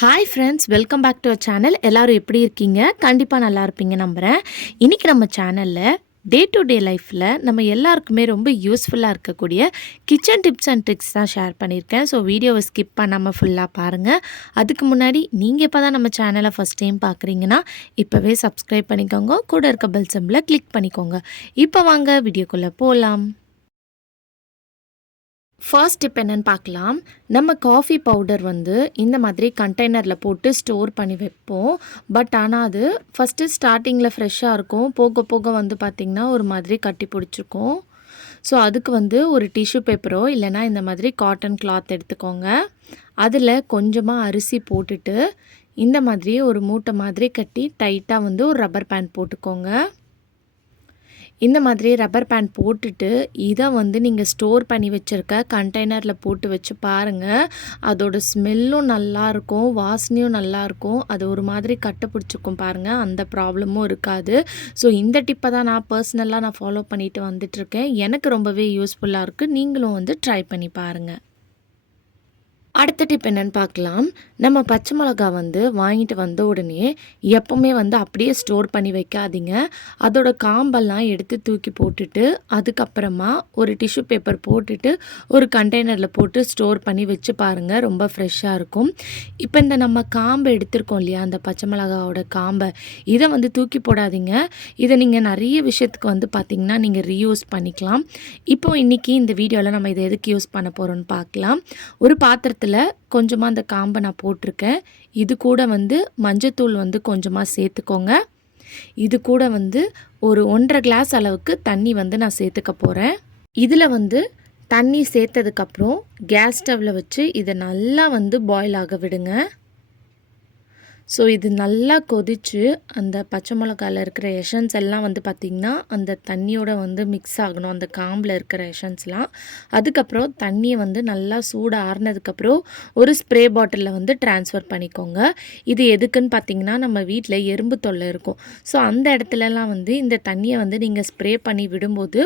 Hi friends, welcome back to our channel. எல்லோரும் எப்படி இருக்கீங்க? கண்டிப்பாக நல்லா இருப்பீங்க நம்புகிறேன். இன்றைக்கி நம்ம சேனலில் டே டு டே லைஃப்பில் நம்ம எல்லாருக்குமே ரொம்ப யூஸ்ஃபுல்லாக இருக்கக்கூடிய கிச்சன் டிப்ஸ் அண்ட் ட்ரிக்ஸ் தான் ஷேர் பண்ணியிருக்கேன். ஸோ வீடியோவை ஸ்கிப் பண்ணாமல் ஃபுல்லாக பாருங்கள். அதுக்கு முன்னாடி நீங்கள் இப்போ தான் நம்ம சேனலை ஃபஸ்ட் டைம் பார்க்குறீங்கன்னா இப்போவே சப்ஸ்கிரைப் பண்ணிக்கோங்க. கூட இருக்க பெல் சிம்பலை கிளிக் பண்ணிக்கோங்க. இப்போ வாங்க வீடியோக்குள்ளே போகலாம். ஃபர்ஸ்ட் டிப் என்னென்னு பார்க்கலாம். நம்ம காஃபி பவுடர் வந்து இந்த மாதிரி கண்டெய்னரில் போட்டு ஸ்டோர் பண்ணி வைப்போம். பட் ஆனால் அது ஃபஸ்ட்டு ஸ்டார்டிங்கில் ஃப்ரெஷ்ஷாக இருக்கும். போக போக வந்து பார்த்திங்கன்னா ஒரு மாதிரி கட்டி பிடிச்சிருக்கும். ஸோ அதுக்கு வந்து ஒரு டிஷ்யூ பேப்பரோ இல்லைனா இந்த மாதிரி காட்டன் கிளாத் எடுத்துக்கோங்க. அதில் கொஞ்சமாக அரிசி போட்டுட்டு இந்த மாதிரி ஒரு மூட்டை மாதிரி கட்டி டைட்டாக வந்து ஒரு ரப்பர் பேண்ட் போட்டுக்கோங்க. இந்த மாதிரி ரப்பர் பேண்ட் போட்டுட்டு இதை வந்து நீங்கள் ஸ்டோர் பண்ணி வச்சுருக்க கண்டெய்னரில் போட்டு வச்சு பாருங்கள். அதோட ஸ்மெல்லும் நல்லாயிருக்கும், வாசனையும் நல்லாயிருக்கும். அது ஒரு மாதிரி கட்டை பிடிச்சிக்கும் பாருங்கள். அந்த ப்ராப்ளமும் இருக்காது. ஸோ இந்த டிப்பை தான் நான் பர்சனலாக ஃபாலோ பண்ணிட்டு வந்துட்டுருக்கேன். எனக்கு ரொம்பவே யூஸ்ஃபுல்லாக இருக்குது. நீங்களும் வந்து ட்ரை பண்ணி பாருங்கள். அடுத்த டிப் என்னென்னு பார்க்கலாம். நம்ம பச்சை மிளகா வந்து வாங்கிட்டு வந்த உடனே எப்போவுமே வந்து அப்படியே ஸ்டோர் பண்ணி வைக்காதீங்க. அதோட காம்பெல்லாம் எடுத்து தூக்கி போட்டுட்டு அதுக்கப்புறமா ஒரு டிஷ்யூ பேப்பர் போட்டுட்டு ஒரு கண்டெய்னரில் போட்டு ஸ்டோர் பண்ணி வச்சு பாருங்கள். ரொம்ப ஃப்ரெஷ்ஷாக இருக்கும். இப்போ இந்த நம்ம காம்பை எடுத்திருக்கோம் இல்லையா, அந்த பச்சை மிளகாவோட காம்பை, இதை வந்து தூக்கி போடாதீங்க. இதை நீங்கள் நிறைய விஷயத்துக்கு வந்து பார்த்திங்கன்னா நீங்கள் ரீயூஸ் பண்ணிக்கலாம். இப்போது இன்றைக்கி இந்த வீடியோவில் நம்ம இதை எதுக்கு யூஸ் பண்ண போகிறோன்னு பார்க்கலாம். ஒரு பாத்திரத்தில் கொஞ்சமாக அந்த காம்பை நான் போட்டிருக்கேன். இது கூட வந்து மஞ்சத்தூள் வந்து கொஞ்சமாக சேர்த்துக்கோங்க. இது கூட வந்து ஒரு 1.5 கிளாஸ் அளவுக்கு தண்ணி வந்து நான் சேர்த்துக்க போகிறேன். இதில் வந்து தண்ணி சேர்த்ததுக்கப்புறம் கேஸ் ஸ்டவ்வில் வச்சு இதை நல்லா வந்து பாயில் ஆக விடுங்க. ஸோ இது நல்லா கொதித்து அந்த பச்சை மிளகாயில் இருக்கிற எசன்ஸ் எல்லாம் வந்து பார்த்திங்கன்னா அந்த தண்ணியோட வந்து மிக்ஸ் ஆகணும், அந்த காம்பில் இருக்கிற எசன்ஸ்லாம். அதுக்கப்புறம் தண்ணியை வந்து நல்லா சூடு ஆறுனதுக்கப்புறம் ஒரு ஸ்ப்ரே பாட்டிலில் வந்து ட்ரான்ஸ்ஃபர் பண்ணிக்கோங்க. இது எதுக்குன்னு பார்த்திங்கன்னா நம்ம வீட்டில் எறும்பு தொல்லை இருக்கும். ஸோ அந்த இடத்துலலாம் வந்து இந்த தண்ணியை வந்து நீங்கள் ஸ்ப்ரே பண்ணி விடும்போது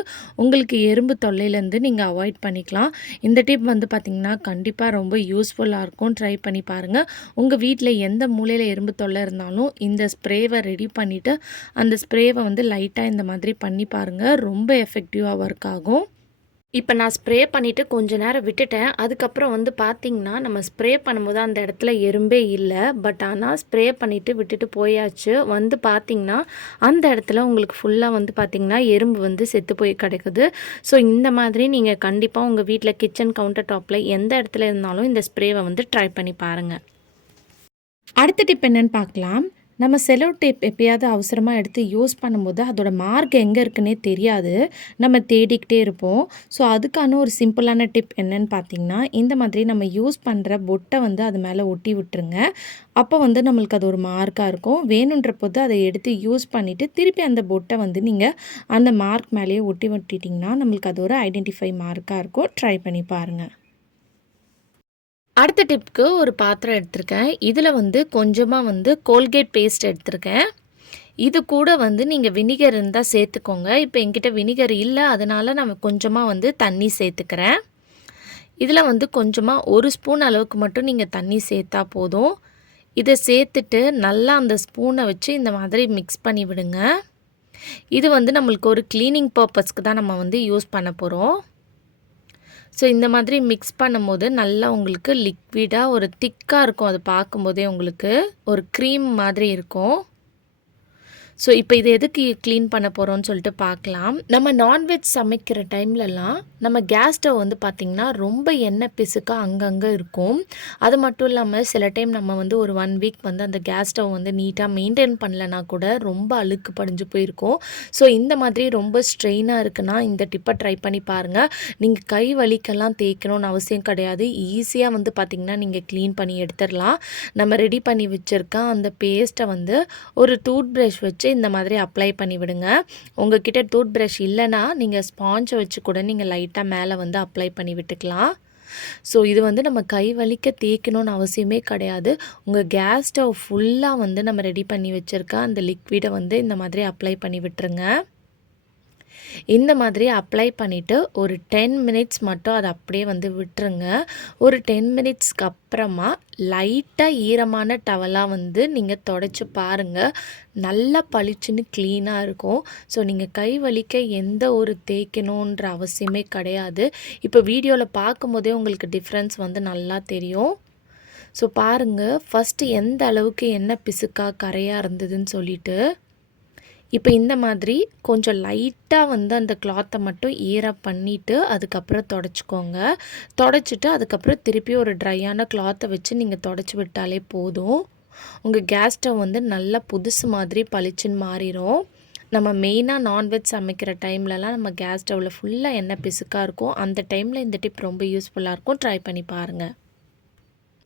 உங்களுக்கு எறும்பு தொல்லையிலேருந்து நீங்கள் அவாய்ட் பண்ணிக்கலாம். இந்த டிப் வந்து பார்த்திங்கன்னா கண்டிப்பாக ரொம்ப யூஸ்ஃபுல்லாக இருக்கும். ட்ரை பண்ணி பாருங்கள். உங்கள் வீட்டில் எந்த மூலையில் எறும்பு தொல்லை இருந்தாலும் இந்த ஸ்ப்ரேவை ரெடி பண்ணிவிட்டு அந்த ஸ்ப்ரேவை வந்து லைட்டாக இந்த மாதிரி பண்ணி பாருங்கள். ரொம்ப எஃபெக்டிவாக ஒர்க் ஆகும். இப்போ நான் ஸ்ப்ரே பண்ணிவிட்டு கொஞ்ச நேரம் விட்டுட்டேன். அதுக்கப்புறம் வந்து பார்த்திங்கன்னா நம்ம ஸ்ப்ரே பண்ணும்போது அந்த இடத்துல எறும்பே இல்லை. பட் ஆனால் ஸ்ப்ரே பண்ணிவிட்டு விட்டுட்டு போயாச்சு. வந்து பார்த்திங்கன்னா அந்த இடத்துல உங்களுக்கு ஃபுல்லாக வந்து பார்த்திங்கன்னா எறும்பு வந்து செத்து போய் கிடக்குது. ஸோ இந்த மாதிரி நீங்கள் கண்டிப்பாக உங்கள் வீட்டில் கிச்சன் கவுண்டர் டாப்பில் எந்த இடத்துல இருந்தாலும் இந்த ஸ்ப்ரேவை வந்து ட்ரை பண்ணி பாருங்கள். அடுத்த டிப் என்னென்னு பார்க்கலாம். நம்ம செலோ டேப் எப்போயாவது அவசரமாக எடுத்து யூஸ் பண்ணும்போது அதோட மார்க் எங்கே இருக்குன்னே தெரியாது. நம்ம தேடிக்கிட்டே இருப்போம். ஸோ அதுக்கான ஒரு சிம்பிளான டிப் என்னென்னு பார்த்திங்கன்னா, இந்த மாதிரி நம்ம யூஸ் பண்ணுற பொட்டை வந்து அது மேலே ஒட்டி விட்டுருங்க. அப்போ வந்து நம்மளுக்கு அது ஒரு மார்க்காக இருக்கும். வேணுன்ற போது அதை எடுத்து யூஸ் பண்ணிவிட்டு திருப்பி அந்த பொட்டை வந்து நீங்கள் அந்த மார்க் மேலேயே ஒட்டி விட்டிட்டிங்கன்னா நம்மளுக்கு அது ஒரு ஐடென்டிஃபை மார்க்காக இருக்கும். ட்ரை பண்ணி பாருங்கள். அடுத்த டிப்க்கு ஒரு பாத்திரம் எடுத்திருக்கேன். இதில் வந்து கொஞ்சமாக வந்து கோல்கேட் பேஸ்ட் எடுத்திருக்கேன். இது கூட வந்து நீங்கள் வினிகர் இருந்தால் சேர்த்துக்கோங்க. இப்போ என்கிட்ட வினிகர் இல்லை, அதனால் நான் கொஞ்சமாக வந்து தண்ணி சேர்த்துக்கிறேன். இதில் வந்து கொஞ்சமாக 1 ஸ்பூன் அளவுக்கு மட்டும் நீங்கள் தண்ணி சேர்த்தா போதும். இதை சேர்த்துட்டு நல்லா அந்த ஸ்பூனை வச்சு இந்த மாதிரி மிக்ஸ் பண்ணி விடுங்க. இது வந்து நம்மளுக்கு ஒரு க்ளீனிங் பர்பஸ்க்கு தான் நம்ம வந்து யூஸ் பண்ண போகிறோம். ஸோ இந்த மாதிரி மிக்ஸ் பண்ணும்போது நல்லா உங்களுக்கு லிக்விடாக ஒரு திக்காக இருக்கும். அது பார்க்கும்போதே உங்களுக்கு ஒரு க்ரீம் மாதிரி இருக்கும். ஸோ இப்போ இது எதுக்கு க்ளீன் பண்ண போகிறோம்னு சொல்லிட்டு பார்க்கலாம். நம்ம நான்வெஜ் சமைக்கிற டைம்லலாம் நம்ம கேஸ் ஸ்டவ் வந்து பார்த்திங்கன்னா ரொம்ப எண்ணெய் பிசுக்காக அங்கங்கே இருக்கும். அது மட்டும் இல்லாமல் சில டைம் நம்ம வந்து ஒரு 1 வீக் வந்து அந்த கேஸ் ஸ்டவ் வந்து நீட்டாக மெயின்டைன் பண்ணலனா கூட ரொம்ப அழுக்கு படிஞ்சு போயிருக்கும். ஸோ இந்த மாதிரி ரொம்ப ஸ்ட்ரெயினாக இருக்குன்னா இந்த டிப்பை ட்ரை பண்ணி பாருங்கள். நீங்கள் கை வலிக்கெல்லாம் தேய்க்கணும்னு அவசியம் கிடையாது. ஈஸியாக வந்து பார்த்திங்கன்னா நீங்கள் க்ளீன் பண்ணி எடுத்துடலாம். நம்ம ரெடி பண்ணி வச்சுருக்க அந்த பேஸ்ட்டை வந்து ஒரு டூத் ப்ரஷ் வச்சு இந்த மாதிரி அப்ளை பண்ணி விடுங்க. உங்ககிட்ட டூத் ப்ரஷ் இல்லைன்னா நீங்கள் ஸ்பாஞ்சை வச்சு கூட நீங்கள் லைட்டாக மேலே வந்து அப்ளை பண்ணி விட்டுக்கலாம். ஸோ இது வந்து நம்ம கை வலிக்க தேய்க்கணும்னு அவசியமே கிடையாது. உங்கள் கேஸ் ஸ்டவ் ஃபுல்லாக வந்து நம்ம ரெடி பண்ணி வச்சுருக்க அந்த லிக்விடை வந்து இந்த மாதிரி அப்ளை பண்ணி விட்டுருங்க. இந்த மாதிரி அப்ளை பண்ணிவிட்டு ஒரு 10 மினிட்ஸ் மட்டும் அதை அப்படியே வந்து விட்டுருங்க. ஒரு 10 மினிட்ஸ்க்கு அப்புறமா லைட்டாக ஈரமான டவலாக வந்து நீங்கள் தொடச்சி பாருங்கள். நல்லா பளிச்சுன்னு க்ளீனாக இருக்கும். ஸோ நீங்கள் கை வலிக்க எந்த ஒரு தேய்க்கணுன்ற அவசியமே கிடையாது. இப்போ வீடியோவில் பார்க்கும்போதே உங்களுக்கு டிஃப்ரென்ஸ் வந்து நல்லா தெரியும். ஸோ பாருங்கள் ஃபஸ்ட்டு எந்த அளவுக்கு என்ன பிசுக்கா கரையாக இருந்ததுன்னு சொல்லிட்டு. இப்போ இந்த மாதிரி கொஞ்சம் லைட்டாக வந்து அந்த கிளாத்தை மட்டும் ஈரம் பண்ணிவிட்டு அதுக்கப்புறம் தொடச்சிக்கோங்க. தொடச்சிட்டு அதுக்கப்புறம் திருப்பி ஒரு ட்ரையான கிளாத்தை வச்சு நீங்கள் தொடச்சி விட்டாலே போதும். உங்கள் கேஸ் ஸ்டவ் வந்து நல்லா புதுசு மாதிரி பளிச்சுன்னு மாறிடும். நம்ம மெயினாக நான்வெஜ் சமைக்கிற டைம்லலாம் நம்ம கேஸ் ஸ்டவ்வில் ஃபுல்லாக எண்ணெய் பிசுக்காக இருக்கும். அந்த டைமில் இந்த டிப் ரொம்ப யூஸ்ஃபுல்லாக இருக்கும். ட்ரை பண்ணி பாருங்கள்.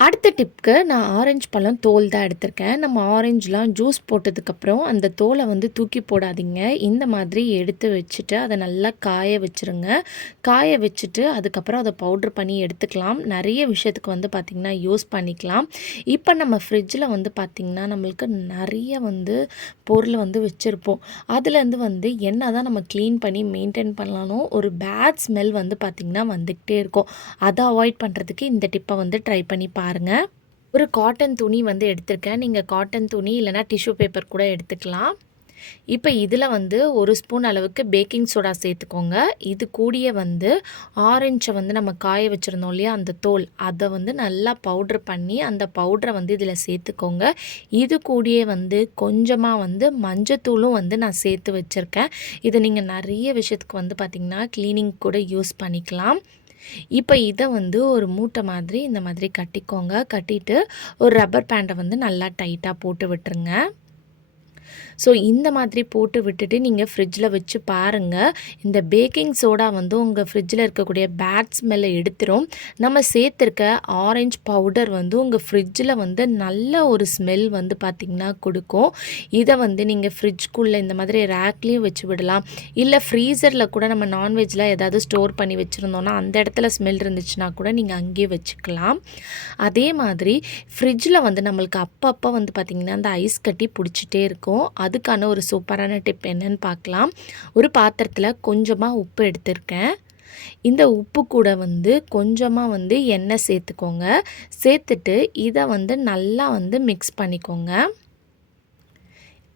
அடுத்த டிப்க்கு நான் ஆரஞ்சு பழம் தோல் தான் எடுத்திருக்கேன். நம்ம ஆரஞ்சுலாம் ஜூஸ் போட்டதுக்கப்புறம் அந்த தோலை வந்து தூக்கி போடாதீங்க. இந்த மாதிரி எடுத்து வச்சுட்டு அதை நல்லா காய வச்சுருங்க. காய வச்சுட்டு அதுக்கப்புறம் அதை பவுட்ரு பண்ணி எடுத்துக்கலாம். நிறைய விஷயத்துக்கு வந்து பார்த்திங்கன்னா யூஸ் பண்ணிக்கலாம். இப்போ நம்ம ஃப்ரிட்ஜில் வந்து பார்த்திங்கன்னா நம்மளுக்கு நிறைய வந்து பொருள் வந்து வச்சுருப்போம். அதுலேருந்து வந்து என்ன தான் நம்ம க்ளீன் பண்ணி மெயின்டைன் பண்ணாலும் ஒரு பேட் ஸ்மெல் வந்து பார்த்திங்கன்னா வந்துக்கிட்டே இருக்கும். அதை அவாய்ட் பண்ணுறதுக்கு இந்த டிப்பை வந்து ட்ரை பண்ணி பாருங்கள். ஒரு காட்டன் துணி வந்து எடுத்திருக்கேன். நீங்கள் காட்டன் துணி இல்லைனா டிஷ்யூ பேப்பர் கூட எடுத்துக்கலாம். இப்போ இதில் வந்து ஒரு ஸ்பூன் அளவுக்கு பேக்கிங் சோடா சேர்த்துக்கோங்க. இது கூடிய வந்து ஆரஞ்சை வந்து நம்ம காய வச்சுருந்தோம் இல்லையா அந்த தோல், அதை வந்து நல்லா பவுட்ரு பண்ணி அந்த பவுட்ரை வந்து இதில் சேர்த்துக்கோங்க. இது கூடிய வந்து கொஞ்சமாக வந்து மஞ்சத்தூளும் வந்து நான் சேர்த்து வச்சுருக்கேன். இதை நீங்கள் நிறைய விஷயத்துக்கு வந்து பார்த்திங்கன்னா க்ளீனிங் கூட யூஸ் பண்ணிக்கலாம். இப்போ இதை வந்து ஒரு மூட்டை மாதிரி இந்த மாதிரி கட்டிக்கோங்க. கட்டிட்டு ஒரு ரப்பர் பேண்டை வந்து நல்லா டைட்டாக போட்டு விட்டுருங்க. ஸோ இந்த மாதிரி போட்டு விட்டுட்டு நீங்கள் ஃப்ரிட்ஜில் வச்சு பாருங்கள். இந்த பேக்கிங் சோடா வந்து உங்கள் ஃப்ரிட்ஜில் இருக்கக்கூடிய பேட் ஸ்மெல்லை எடுத்துரும். நம்ம சேர்த்துருக்க ஆரஞ்சு பவுடர் வந்து உங்கள் ஃப்ரிட்ஜில் வந்து நல்ல ஒரு ஸ்மெல் வந்து பார்த்திங்கன்னா கொடுக்கும். இதை வந்து நீங்கள் ஃப்ரிட்ஜ்குள்ளே இந்த மாதிரி ரேக்லேயும் வச்சு விடலாம். இல்லை ஃப்ரீசரில் கூட நம்ம நான்வெஜ்லாம் ஏதாவது ஸ்டோர் பண்ணி வச்சுருந்தோன்னா அந்த இடத்துல ஸ்மெல் இருந்துச்சுன்னா கூட நீங்கள் அங்கேயே வச்சுக்கலாம். அதே மாதிரி ஃப்ரிட்ஜில் வந்து நம்மளுக்கு அப்பப்போ வந்து பார்த்திங்கன்னா அந்த ஐஸ் கட்டி பிடிச்சிட்டே இருக்கும். அதுக்கான ஒரு சூப்பரான டிப் என்னன்னு பார்க்கலாம். ஒரு பாத்திரத்தில் கொஞ்சமாக உப்பு எடுத்திருக்கேன். இந்த உப்பு கூட வந்து கொஞ்சமாக வந்து எண்ணெய் சேர்த்துக்கோங்க. சேர்த்துட்டு இதை வந்து நல்லா வந்து மிக்ஸ் பண்ணிக்கோங்க.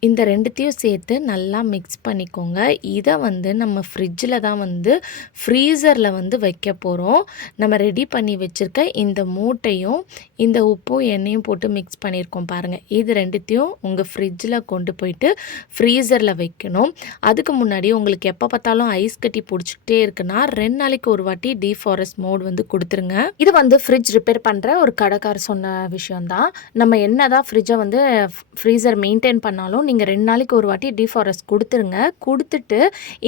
இந்த ரெண்டுத்தையும் சேர்த்து நல்லா மிக்ஸ் பண்ணிக்கோங்க. இதை வந்து நம்ம ஃப்ரிட்ஜில் தான் வந்து ஃப்ரீசரில் வந்து வைக்க போகிறோம். நம்ம ரெடி பண்ணி வச்சுருக்க இந்த மூட்டையும் இந்த உப்பும் எண்ணெயும் போட்டு மிக்ஸ் பண்ணியிருக்கோம் பாருங்கள். இது ரெண்டுத்தையும் உங்கள் ஃப்ரிட்ஜில் கொண்டு போயிட்டு ஃப்ரீசரில் வைக்கணும். அதுக்கு முன்னாடி உங்களுக்கு எப்போ பார்த்தாலும் ஐஸ் கட்டி பிடிச்சிக்கிட்டே இருக்குன்னா 2 நாளைக்கு ஒரு வாட்டி டீஃபாரஸ்ட் மோட் வந்து கொடுத்துருங்க. இது வந்து ஃப்ரிட்ஜ் ரிப்பேர் பண்ணுற ஒரு கடைக்காரர் சொன்ன விஷயம்தான். நம்ம என்ன தான் ஃப்ரிட்ஜை வந்து ஃப்ரீசர் மெயின்டைன் பண்ணாலும் நீங்கள் 2 நாளைக்கு ஒரு வாட்டி டீஃபாரஸ்ட் கொடுத்துருங்க. கொடுத்துட்டு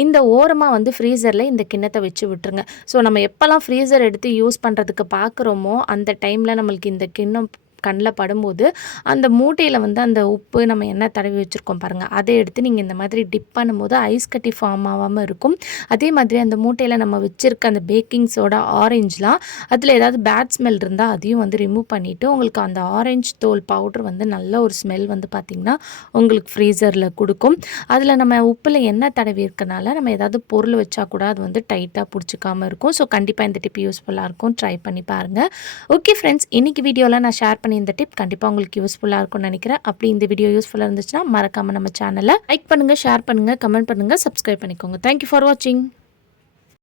இந்த ஓரமாக வந்து ஃப்ரீசரில் இந்த கிண்ணத்தை வச்சு விட்டுருங்க. ஸோ நம்ம எப்போல்லாம் ஃப்ரீசர் எடுத்து யூஸ் பண்ணுறதுக்கு பார்க்குறோமோ அந்த டைமில் நம்மளுக்கு இந்த கிண்ணம் கண்ணில் படும்போது அந்த மூட்டையில் வந்து அந்த உப்பு நம்ம எண்ணெய் தடவி வச்சுருக்கோம் பாருங்கள், அதை எடுத்து நீங்கள் இந்த மாதிரி டிப் பண்ணும்போது ஐஸ் கட்டி ஃபார்ம் ஆகாமல் இருக்கும். அதே மாதிரி அந்த மூட்டையில் நம்ம வச்சுருக்க அந்த பேக்கிங் சோடா ஆரஞ்சுலாம் அதில் ஏதாவது பேட் ஸ்மெல் இருந்தால் அதையும் வந்து ரிமூவ் பண்ணிவிட்டு உங்களுக்கு அந்த ஆரஞ்சு தோல் பவுட்ரு வந்து நல்ல ஒரு ஸ்மெல் வந்து பார்த்திங்கன்னா உங்களுக்கு ஃப்ரீசரில் கொடுக்கும். அதில் நம்ம உப்பில் எண்ணெய் தடவி இருக்கனால நம்ம ஏதாவது பொருள் வச்சா கூட அது வந்து டைட்டாக பிடிச்சிக்காமல் இருக்கும். ஸோ கண்டிப்பாக இந்த டிப் யூஸ்ஃபுல்லாக இருக்கும். ட்ரை பண்ணி பாருங்கள். ஓகே ஃப்ரெண்ட்ஸ், இன்றைக்கி வீடியோவில் நான் ஷேர் இந்த டிப் கண்டிப்பாக உங்களுக்கு யூஸ்ஃபுல்லாக இருக்கும்னு நினைக்கிறேன். அப்படி இந்த வீடியோ யூஸ்ஃபுல்லாக இருந்துச்சுன்னா மறக்காமல் நம்ம சேனலை லைக் பண்ணுங்கள், ஷேர் பண்ணுங்கள், கமெண்ட் பண்ணுங்கள், சப்ஸ்கிரைப் பண்ணிக்கோங்க. தேங்க்யூ ஃபார் வாட்சிங்.